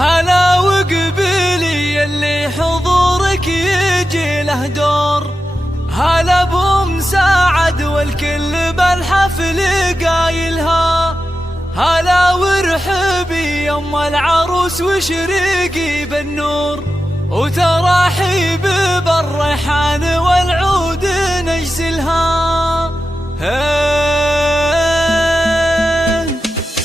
هلا وقبيلي اللي حضورك يجي له دور، هلا ابو مساعد والكل بالحفل قايلها، هلا وارحبي يم العروس وشريقي بالنور، وتراحيب بالريحان والعود نجزلها.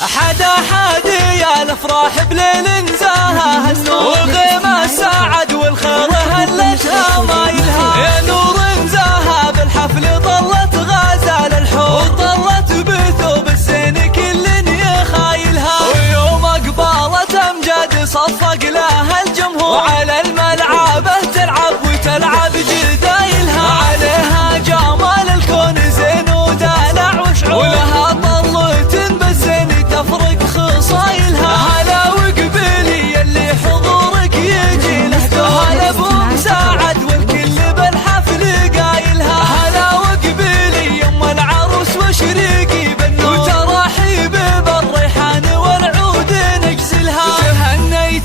أحد يا الافراح بليل نزاها النور، وغيمة ساعد والخير هلتها مايلها، يا نور نزاها بالحفل ظلت غازال الحور، ظلت بثوب الزين كل يخايلها، ويوم اقبالت امجاد صفق لها الجمهور، وعلى الملعبه تلعب وتلعب جدايلها، عليها جمال الكون زين ودلع وشعور، ولها طلة بالزين تفرق خصايلها. هلا وقبيلي اللي حضورك يجي له دور، هلا ابو مساعد والكل بالحفل قايلها، هلا وقبيلي يم العروس وشريقي بالنور، وتراحيب بالريحان والعود نجزلها.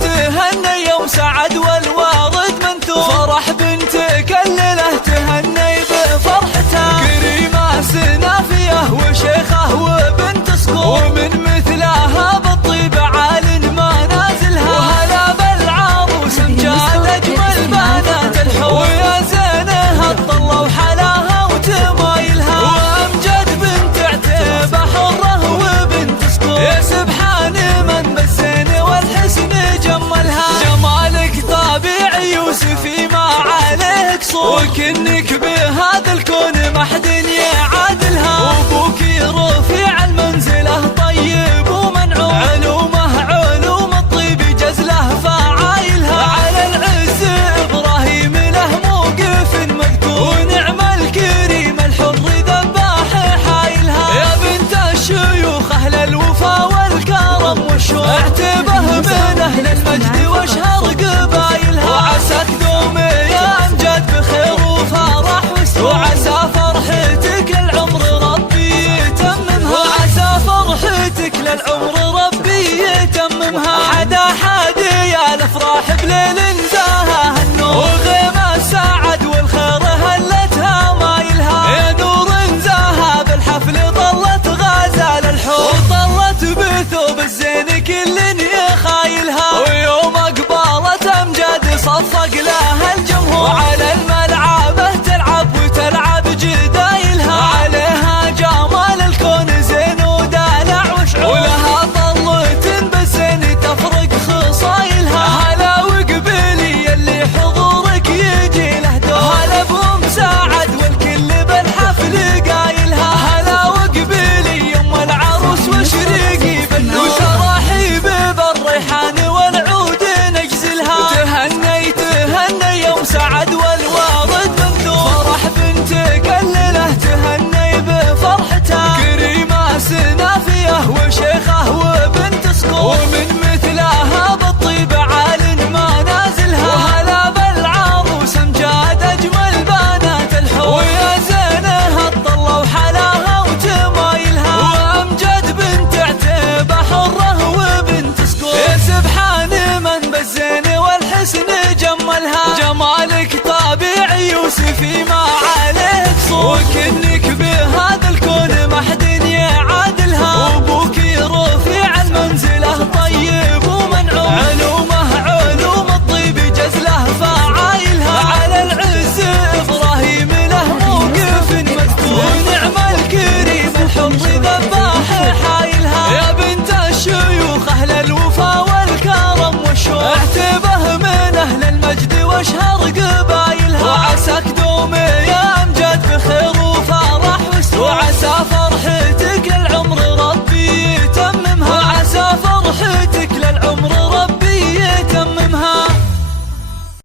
تهني يوم سعد والوارد منثور، فرح بنتك الليله تهني بفرحتها، كريمه سنافيه وشيخه وبنت صقور، ومن مثلها بالطيب عال منازلها، وهلا بالعروس امجاد اجمل بنات الحور، ويا زينها الطله وحلاها وتمايلها، وامجد بنت عتيبه حره وبنت صقور، يا سبحان من بالزين والحسن جملها، جمالك طبيعي يوسفي ما عليه قصور، وكنك بهذا الكون ما حد يعادلها، وابوك رفيع المنزله طيب ومنعوم، علوم الطيب جزله فعايلها، على العز ابراهيم له موقف مذكور، ونعم الكريم الحر ذباح حايلها، يا بنت الشيوخ اهل الوفا والكرم والشوق، اعتبه من اهل المجد واشهر قبايلها، وعساك دومي يا امجد بخير وفرح وسرور، وعسى فرحتك للعمر ربي يتممها، وعسى فرحتك للعمر ربي يتممها. حد يا الافراح بليل نزاها النور، وغيمة ساعد والخير هلتها مايلها، يا نور نزاها بالحفل ظلت غازال الحور، وظلت بثوب الزين كل يخايلها، ويوم اقبالت امجاد صفق لها الجمهور، وعلى الملعبه تلعب وتلعب جدايلها، عليها جمال الكون زين ودلع وشعور، ولها طلة بالزين تفرق خصايلها. هلا وقبيلي اللي حضورك يجي له دور، هلا ابو مساعد والكل بالحفل قايلها، هلا وقبيلي يم العروس وشريقي بالنور، وتراحيب بالريحان والعود نجزلها. تهني يوم سعد والوارد منثور، فرح بنتك الليله تهني بفرحتها، كريمه سنافيه وشيخه وبنت صقور، ومن مثلها بالطيب عال منازلها، وهلا بالعروس امجاد اجمل بنات الحور، ويا زينها الطله وحلاها وتمايلها، وامجد بنت عتيبه حره وبنت صقور، يا سبحان من بالزين والحسن جملها، جمالك طبيعي يوسفي ما عليه قصور، وكنك بهذا الكون ما حد يعادلها، وابوك رفيع المنزله طيب ومنعوم، علوم الطيب جزله فعايلها، على العز ابراهيم له موقف مذكور، ونعم الكريم الحر ذباح حايلها، يا بنت الشيوخ اهل الوفا والكرم والشوق، اعتبه من اهل المجد واشهر